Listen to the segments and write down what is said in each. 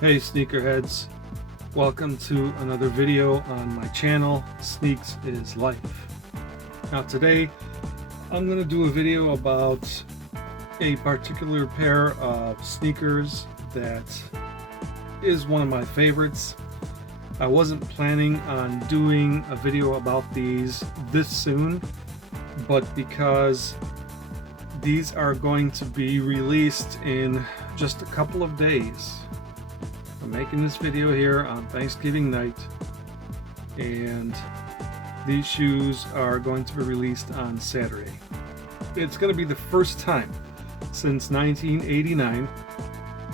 Hey sneakerheads, welcome to another video on my channel, Sneaks is Life. Now today I'm going to do a video about a particular pair of sneakers that is one of my favorites. I wasn't planning on doing a video about these this soon, but because these are going to be released in just a couple of days. I'm making this video here on Thanksgiving night, and these shoes are going to be released on Saturday. It's going to be the first time since 1989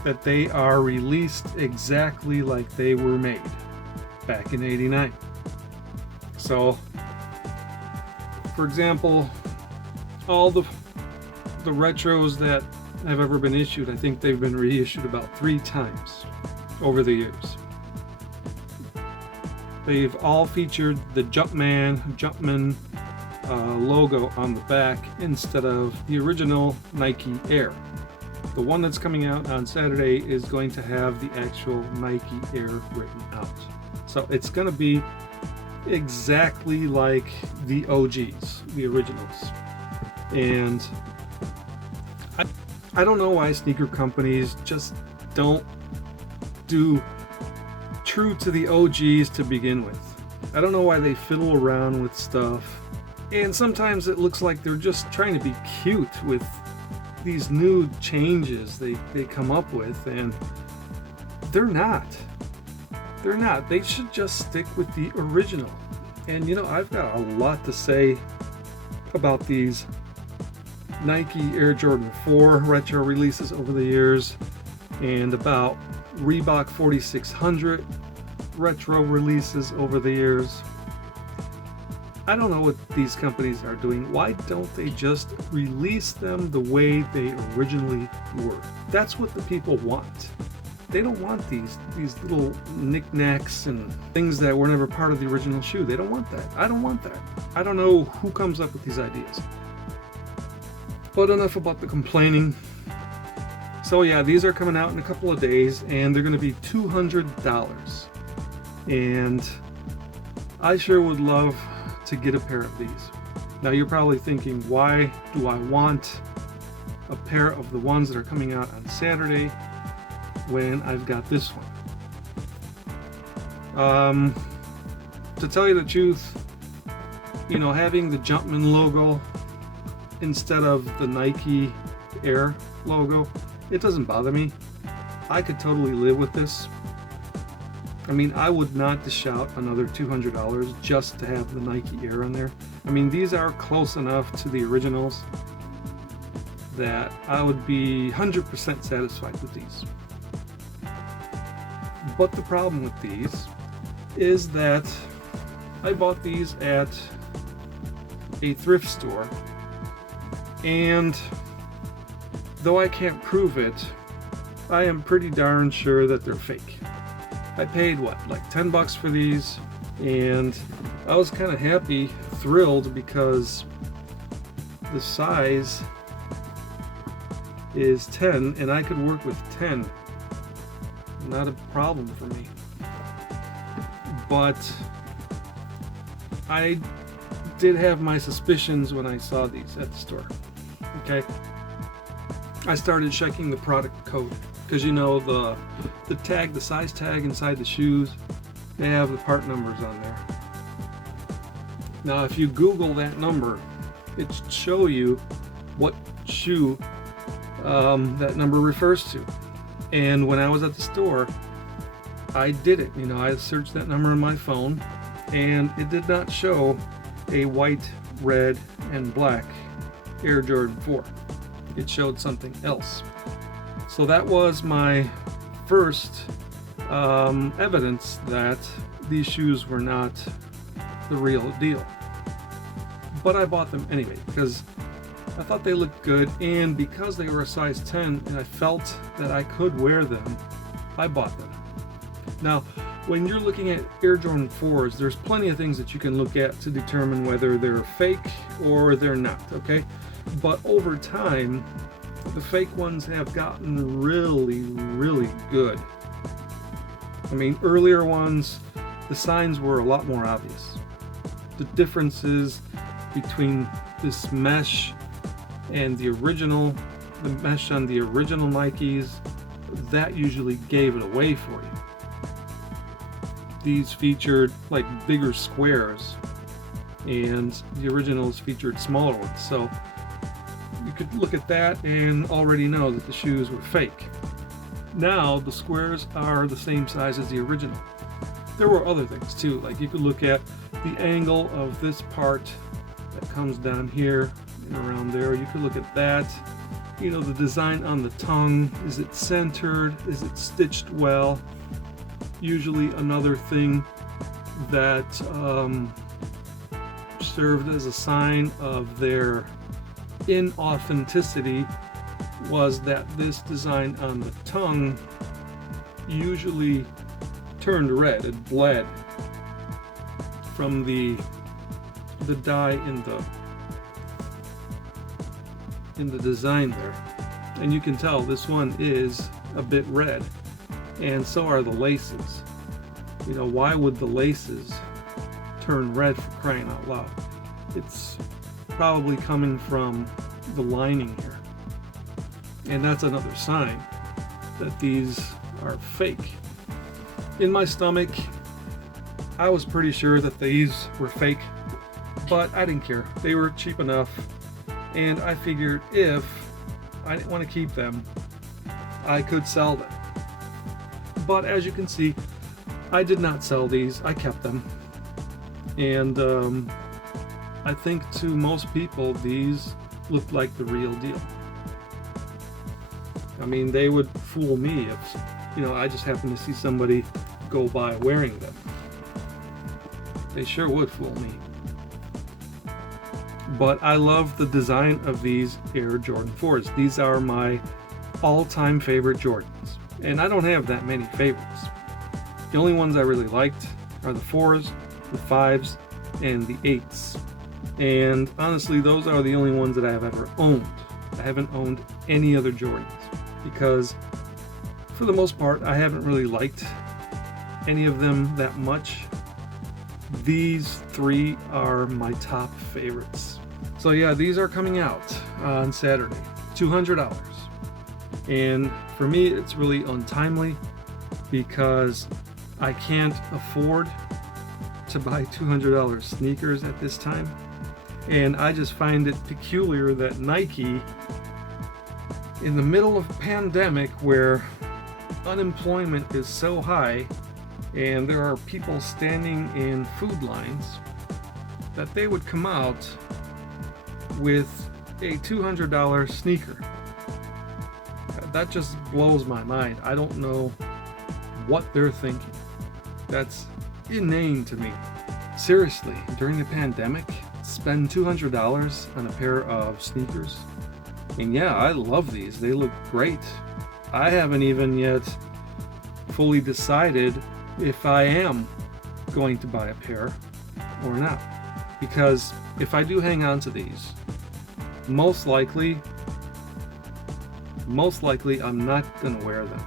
that they are released exactly like they were made back in '89. So, for example, all the retros that have ever been issued, I think they've been reissued about 3 times over the years. They've all featured the Jumpman logo on the back instead of the original Nike Air. The one that's coming out on Saturday is going to have the actual Nike Air written out. So it's going to be exactly like the OGs, the originals. And I don't know why sneaker companies just don't do true to the OGs to begin with. I don't know why they fiddle around with stuff, and sometimes it looks like they're just trying to be cute with these new changes they come up with, and they're not. They should just stick with the original. And you know, I've got a lot to say about these Nike Air Jordan 4 retro releases over the years, and about Reebok 4600 retro releases over the years. I don't know what these companies are doing. Why don't they just release them the way they originally were? That's what the people want. They don't want these little knickknacks and things that were never part of the original shoe. They don't want that. I don't want that. I don't know who comes up with these ideas. But enough about the complaining. So yeah, these are coming out in a couple of days, and they're going to be $200. And I sure would love to get a pair of these. Now you're probably thinking, why do I want a pair of the ones that are coming out on Saturday when I've got this one? To tell you the truth, you know, having the Jumpman logo instead of the Nike Air logo, it doesn't bother me. I could totally live with this. I mean, I would not dish out another $200 just to have the Nike Air on there. I mean, these are close enough to the originals that I would be 100% satisfied with these. But the problem with these is that I bought these at a thrift store, and though I can't prove it, I am pretty darn sure that they're fake. I paid what, like 10 bucks for these, and I was kind of happy, thrilled, because the size is 10 and I could work with 10. Not a problem for me. But I did have my suspicions when I saw these at the store. Okay, I started checking the product code, because you know the tag, the size tag inside the shoes, they have the part numbers on there. Now if you Google that number, it should show you what shoe that number refers to. And when I was at the store, I did it. You know, I searched that number on my phone, and it did not show a white, red, and black Air Jordan 4. It showed something else. So that was my first evidence that these shoes were not the real deal. But I bought them anyway because I thought they looked good, and because they were a size 10 and I felt that I could wear them, I bought them. Now, when you're looking at Air Jordan 4s, there's plenty of things that you can look at to determine whether they're fake or they're not, okay? But over time, the fake ones have gotten really, really good. I mean, earlier ones, the signs were a lot more obvious. The differences between this mesh and the mesh on the original Nikes, that usually gave it away for you. These featured like bigger squares, and the originals featured smaller ones. So you could look at that and already know that the shoes were fake. Now the squares are the same size as the original. There were other things too, like you could look at the angle of this part that comes down here and around there. You could look at that. You know, the design on the tongue. Is it centered? Is it stitched well? Usually another thing that served as a sign of their inauthenticity was that this design on the tongue usually turned red. It bled from the dye in the design there, and you can tell this one is a bit red, and so are the laces. You know, why would the laces turn red, for crying out loud? It's probably coming from the lining here, and that's another sign that these are fake. In my stomach, I was pretty sure that these were fake, but I didn't care. They were cheap enough, and I figured if I didn't want to keep them, I could sell them. But as you can see, I did not sell these. I kept them, and I think to most people these look like the real deal. I mean, they would fool me if, you know, I just happened to see somebody go by wearing them. They sure would fool me. But I love the design of these Air Jordan 4s. These are my all-time favorite Jordans, and I don't have that many favorites. The only ones I really liked are the 4s, the 5s, and the 8s. And honestly, those are the only ones that I have ever owned. I haven't owned any other Jordans because, for the most part, I haven't really liked any of them that much. These three are my top favorites. So yeah, these are coming out on Saturday, $200. And for me, it's really untimely because I can't afford to buy $200 sneakers at this time. And I just find it peculiar that Nike, in the middle of a pandemic where unemployment is so high and there are people standing in food lines, that they would come out with a $200 sneaker. That just blows my mind. I don't know what they're thinking. That's inane to me. Seriously, during the pandemic, spend $200 on a pair of sneakers? And yeah, I love these. They look great. I haven't even yet fully decided if I am going to buy a pair or not. Because if I do hang on to these, most likely I'm not going to wear them.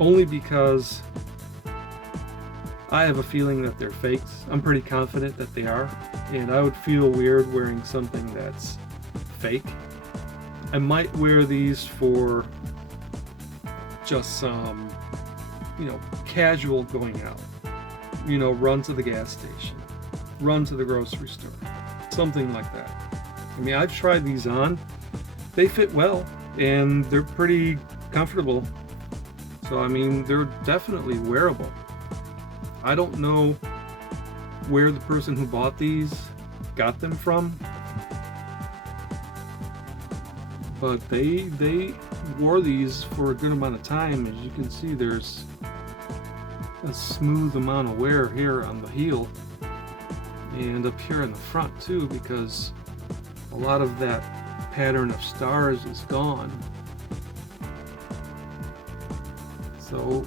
Only because I have a feeling that they're fakes. I'm pretty confident that they are, and I would feel weird wearing something that's fake. I might wear these for just some, casual going out. Run to the gas station, run to the grocery store, something like that. I mean, I've tried these on. They fit well, and they're pretty comfortable. So, I mean, they're definitely wearable. I don't know where the person who bought these got them from, but they wore these for a good amount of time. As you can see, there's a smooth amount of wear here on the heel and up here in the front too, because a lot of that pattern of stars is gone. So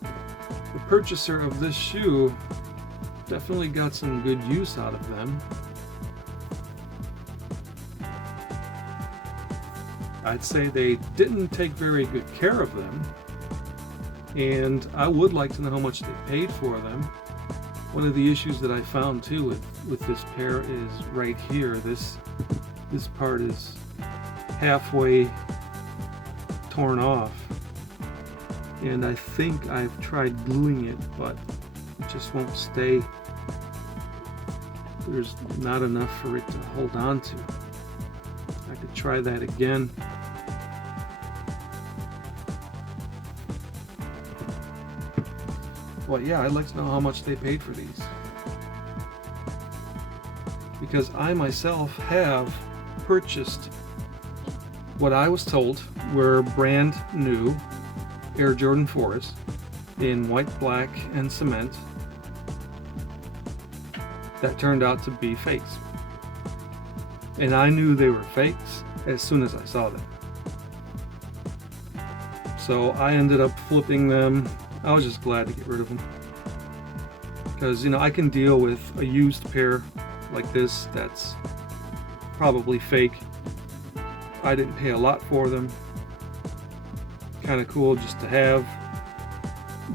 the purchaser of this shoe definitely got some good use out of them. I'd say they didn't take very good care of them, and I would like to know how much they paid for them. One of the issues that I found too with this pair is right here. This part is halfway torn off, and I think I've tried gluing it, but it just won't stay. There's not enough for it to hold on to. I could try that again. Well, yeah, I'd like to know how much they paid for these, because I myself have purchased what I was told were brand new Air Jordan 4s in white, black, and cement that turned out to be fakes. And I knew they were fakes as soon as I saw them. So I ended up flipping them. I was just glad to get rid of them, because, you know, I can deal with a used pair like this that's probably fake. I didn't pay a lot for them. Kind of cool just to have.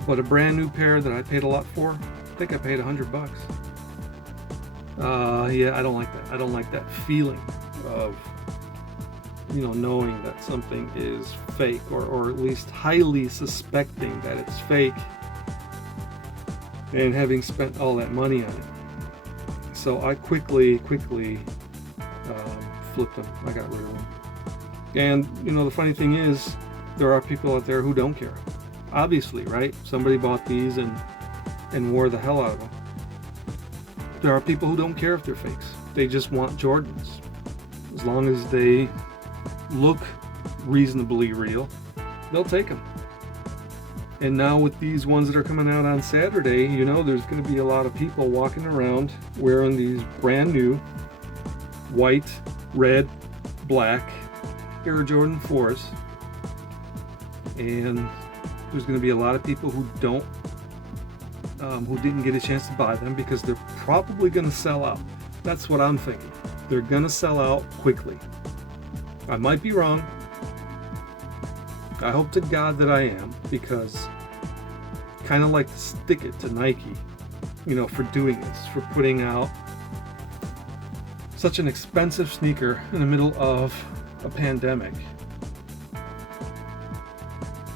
But a brand new pair that I paid a lot for, I think I paid $100. Yeah, I don't like that. I don't like that feeling of, you know, knowing that something is fake, or at least highly suspecting that it's fake, and having spent all that money on it. So I quickly flipped them. I got rid of them. And, you know, the funny thing is, there are people out there who don't care. Obviously, right? Somebody bought these and wore the hell out of them. There are people who don't care if they're fakes. They just want Jordans. As long as they look reasonably real, they'll take them. And now with these ones that are coming out on Saturday, you know, there's going to be a lot of people walking around wearing these brand new white, red, black Air Jordan 4s. And there's going to be a lot of people who didn't get a chance to buy them, because they're probably going to sell out. That's what I'm thinking. They're going to sell out quickly. I might be wrong. I hope to God that I am, because I kind of like to stick it to Nike, you know, for doing this, for putting out such an expensive sneaker in the middle of a pandemic.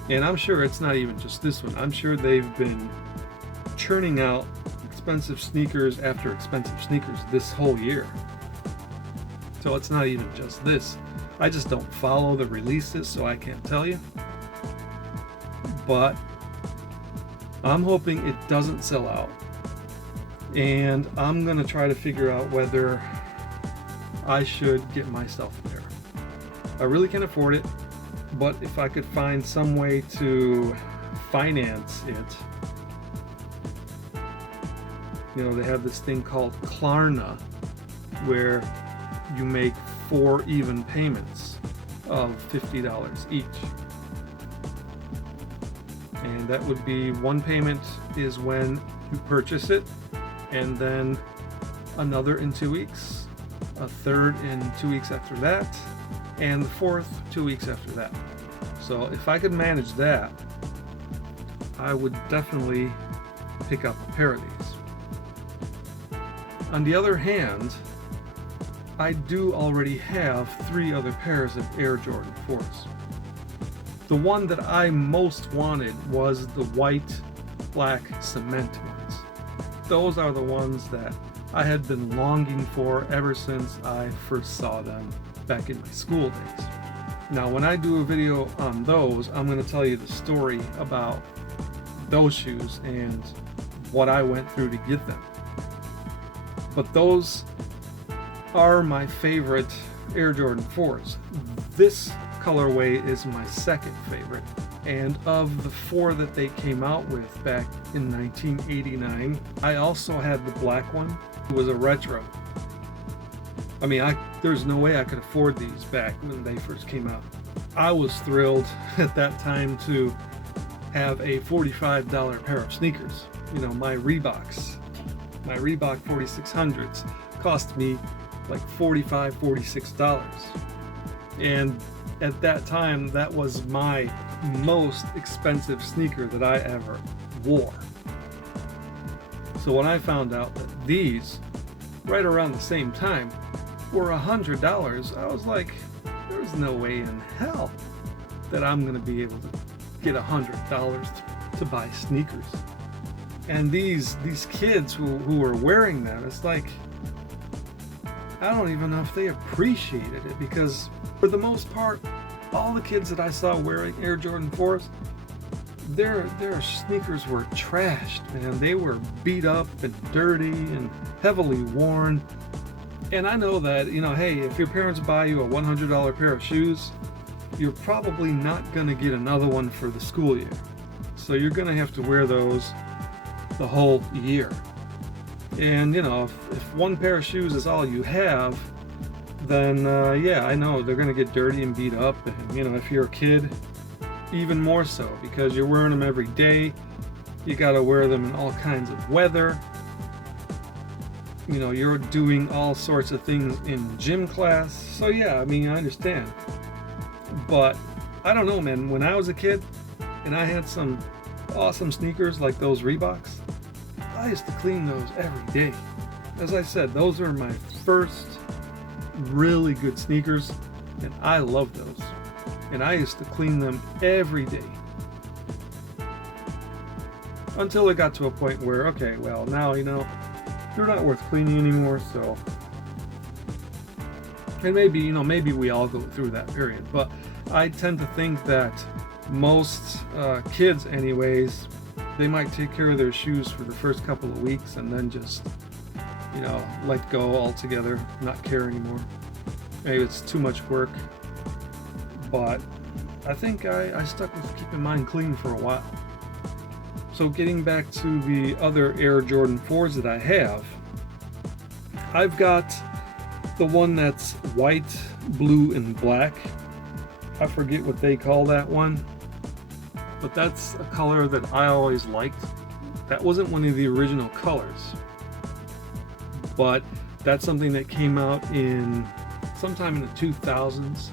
And I'm sure it's not even just this one. I'm sure they've been churning out expensive sneakers after expensive sneakers this whole year. So it's not even just this. I just don't follow the releases, so I can't tell you. But I'm hoping it doesn't sell out. And I'm going to try to figure out whether I should get myself a pair. I really can't afford it, but if I could find some way to finance it. You know, they have this thing called Klarna, where you make 4 even payments of $50 each. And that would be, one payment is when you purchase it, and then another in 2 weeks, a third in 2 weeks after that, and the fourth 2 weeks after that. So if I could manage that, I would definitely pick up a pair of these. On the other hand, I do already have 3 other pairs of Air Jordan 4s. The one that I most wanted was the white, black cement ones. Those are the ones that I had been longing for ever since I first saw them back in my school days. Now, when I do a video on those, I'm going to tell you the story about those shoes and what I went through to get them. But those are my favorite Air Jordan 4s. This colorway is my second favorite. And of the 4 that they came out with back in 1989, I also had the black one. It was a retro. I mean, there's no way I could afford these back when they first came out. I was thrilled at that time to have a $45 pair of sneakers. You know, my Reebok 4600s cost me like $45, $46. And at that time, that was my most expensive sneaker that I ever wore. So when I found out that these, right around the same time, were $100, I was like, there's no way in hell that I'm going to be able to get $100 to buy sneakers. And these kids who are wearing them, it's like, I don't even know if they appreciated it, because for the most part, all the kids that I saw wearing Air Jordan 4s, their sneakers were trashed, man. They were beat up and dirty and heavily worn. And I know that, hey, if your parents buy you a $100 pair of shoes, you're probably not going to get another one for the school year. So you're going to have to wear those the whole year. And, if one pair of shoes is all you have, then, yeah, I know they're going to get dirty and beat up. And, if you're a kid, even more so, because you're wearing them every day. You got to wear them in all kinds of weather. You're doing all sorts of things in gym class. So yeah, I understand. But I don't know, man. When I was a kid and I had some awesome sneakers like those Reeboks, I used to clean those every day. As I said, those are my first really good sneakers, and I love those. And I used to clean them every day. Until it got to a point where, okay, well, now, they're not worth cleaning anymore, so. And maybe we all go through that period, but I tend to think that most kids anyways, they might take care of their shoes for the first couple of weeks and then just, let go altogether, not care anymore. Maybe it's too much work, but I think I stuck with keeping mine clean for a while. So getting back to the other Air Jordan 4s that I have, I've got the one that's white, blue, and black. I forget what they call that one, but that's a color that I always liked. That wasn't one of the original colors, but that's something that came out in sometime in the 2000s.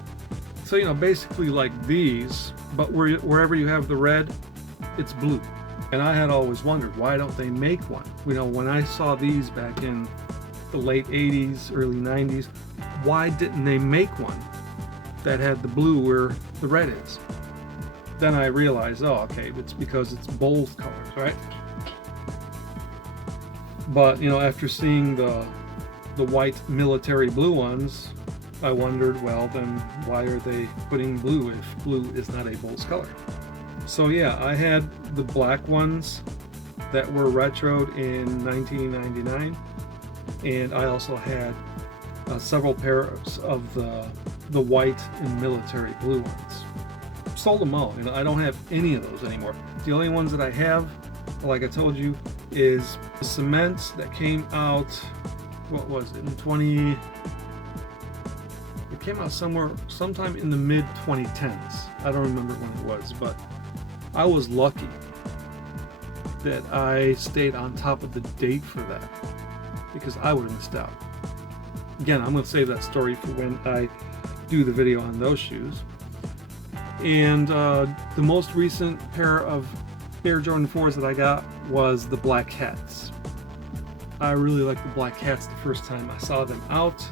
So, basically like these, but wherever you have the red, it's blue. And I had always wondered, why don't they make one? When I saw these back in the late 80s, early 90s, why didn't they make one that had the blue where the red is? Then I realized, oh, okay, it's because it's both colors, right? But, after seeing the white military blue ones, I wondered, well, then why are they putting blue if blue is not a Bulls color? So yeah, I had the black ones that were retroed in 1999, and I also had several pairs of the white and military blue ones. Sold them all, I don't have any of those anymore. The only ones that I have, like I told you, is the cement that came out, what was it, it came out sometime in the mid 2010s. I don't remember when it was, but I was lucky that I stayed on top of the date for that, because I would have missed out. Again, I'm going to save that story for when I do the video on those shoes. And the most recent pair of Air Jordan 4s that I got was the Black Hats. I really liked the Black Hats the first time I saw them out.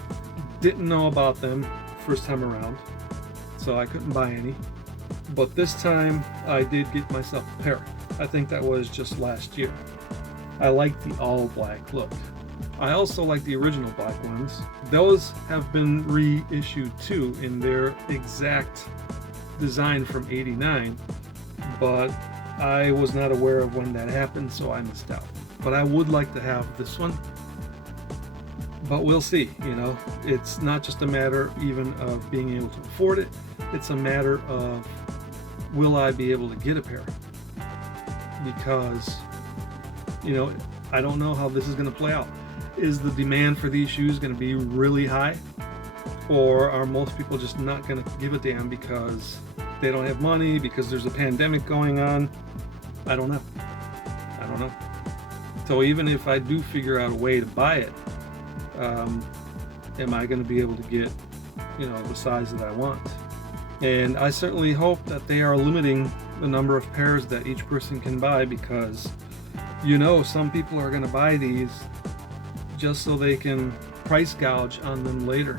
Didn't know about them first time around, so I couldn't buy any. But this time I did get myself a pair. I think that was just last year. I like the all black look. I also like the original black ones. Those have been reissued too in their exact design from '89, but I was not aware of when that happened, so I missed out. But I would like to have this one, but we'll see. It's not just a matter even of being able to afford it, it's a matter of, will I be able to get a pair? Because I don't know how this is going to play out. Is the demand for these shoes going to be really high, or are most people just not going to give a damn because they don't have money, because there's a pandemic going on? I don't know. So even if I do figure out a way to buy it, am I going to be able to get the size that I want? And I certainly hope that they are limiting the number of pairs that each person can buy, because you know some people are going to buy these just so they can price gouge on them later.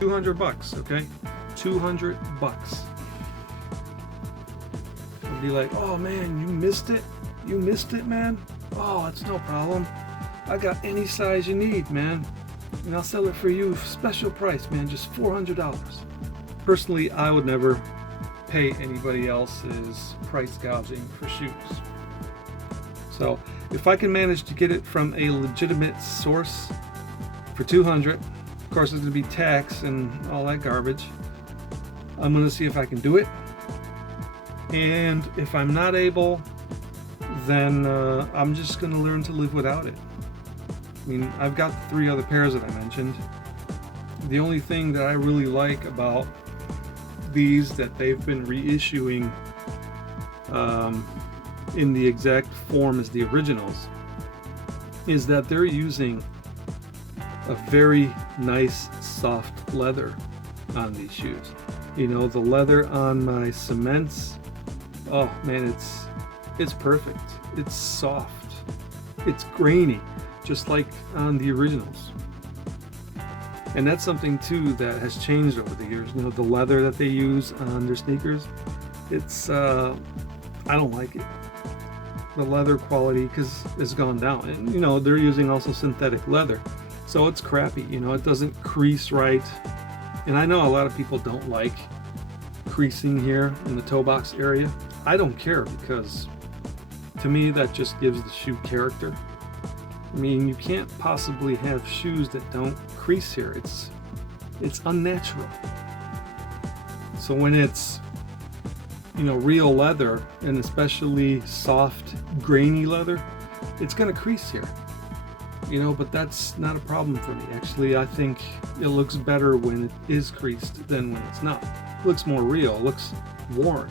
200 bucks, okay? 200 bucks. And be like, oh man, you missed it? You missed it, man? Oh, it's no problem. I got any size you need, man. And I'll sell it for you special price, man, just $400. Personally, I would never pay anybody else's price gouging for shoes. So if I can manage to get it from a legitimate source for 200, of course it's going to be tax and all that garbage, I'm going to see if I can do it. And if I'm not able, then I'm just going to learn to live without it. I mean, I've got the 3 other pairs that I mentioned. The only thing that I really like about these that they've been reissuing in the exact form as the originals is that they're using a very nice soft leather on these shoes. You know, the leather on my cements, oh man, it's perfect. It's soft, it's grainy, just like on the originals. And that's something too that has changed over the years. You know, the leather that they use on their sneakers, it's I don't like it. The leather quality has gone down, and you know they're using also synthetic leather, so it's crappy. You know, it doesn't crease right, and I know a lot of people don't like creasing here in the toe box area. I don't care, because to me that just gives the shoe character. I mean, you can't possibly have shoes that don't crease here. It's unnatural. So when it's, you know, real leather, and especially soft, grainy leather, it's gonna crease here. You know, but that's not a problem for me. Actually, I think it looks better when it is creased than when it's not. It looks more real, it looks worn.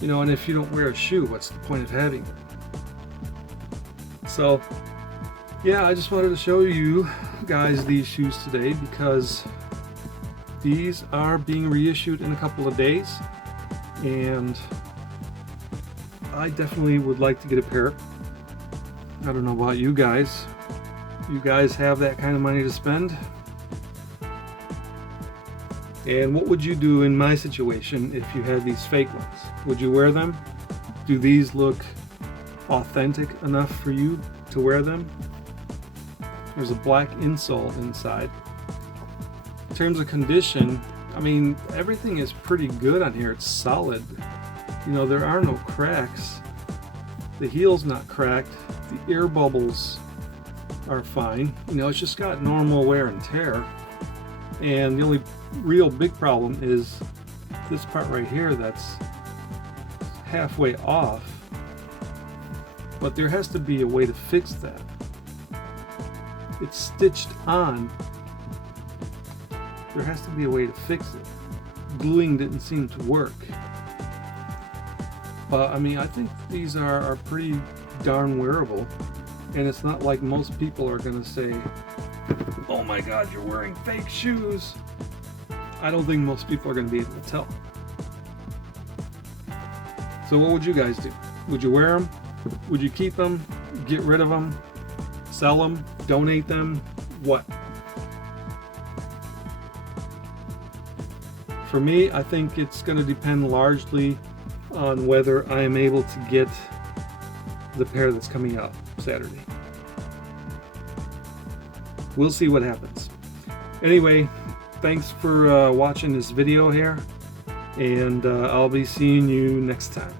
You know, and if you don't wear a shoe, what's the point of having it? So, yeah, I just wanted to show you guys these shoes today, because these are being reissued in a couple of days, and I definitely would like to get a pair. I don't know about you guys. You guys have that kind of money to spend? And what would you do in my situation if you had these fake ones? Would you wear them? Do these look authentic enough for you to wear them? There's a black insole inside. In terms of condition, I mean, everything is pretty good on here. It's solid. You know, there are no cracks. The heel's not cracked. The air bubbles are fine. You know, it's just got normal wear and tear. And the only real big problem is this part right here that's halfway off. But there has to be a way to fix that. It's stitched on. There has to be a way to fix it. Gluing didn't seem to work. But I mean, I think these are pretty darn wearable, and it's not like most people are gonna say, oh my god, you're wearing fake shoes. I don't think most people are gonna be able to tell. So what would you guys do? Would you wear them? Would you keep them? Get rid of them? Sell them? Donate them? What? For me, I think it's going to depend largely on whether I am able to get the pair that's coming out Saturday. We'll see what happens. Anyway, thanks for watching this video here, and I'll be seeing you next time.